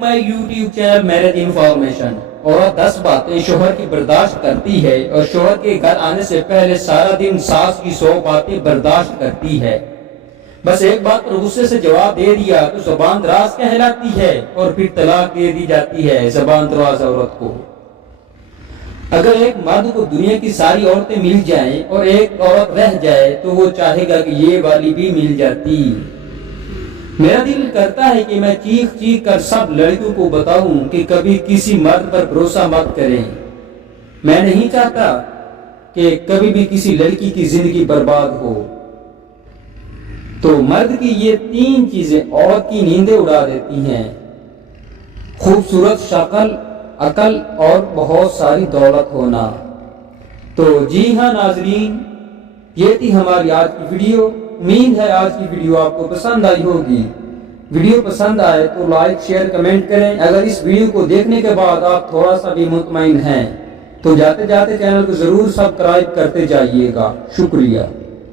مائی YouTube channel marriage information. عورت 10 باتیں شوہر کی برداشت کرتی ہے اور شوہر کے گھر آنے سے پہلے سارا دن ساس کی 100 باتیں برداشت کرتی ہے۔ بس ایک بات پر غصے سے جواب دے دیا تو زبان دراز کہلاتی ہے اور پھر طلاق دے دی جاتی ہے زبان دراز عورت کو۔ اگر ایک مرد کو دنیا کی ساری عورتیں مل جائیں اور ایک عورت رہ جائے تو وہ چاہے گا کہ یہ والی بھی مل جاتی۔ میرا دل کرتا ہے کہ میں چیخ چیخ کر سب لڑکیوں کو بتاؤں کہ کبھی کسی مرد پر بھروسہ مت کریں۔ میں نہیں چاہتا کہ کبھی بھی کسی لڑکی کی زندگی برباد ہو۔ تو مرد کی یہ 3 چیزیں عورت کی نیندیں اڑا دیتی ہیں: خوبصورت شکل، عقل اور بہت ساری دولت ہونا۔ تو جی ہاں ناظرین، یہ تھی ہماری آج کی ویڈیو۔ امید ہے آج کی ویڈیو آپ کو پسند آئی ہوگی۔ ویڈیو پسند آئے تو لائک، شیئر، کمنٹ کریں۔ اگر اس ویڈیو کو دیکھنے کے بعد آپ تھوڑا سا بھی مطمئن ہیں تو جاتے جاتے چینل کو ضرور سبسکرائب کرتے جائیے گا۔ شکریہ۔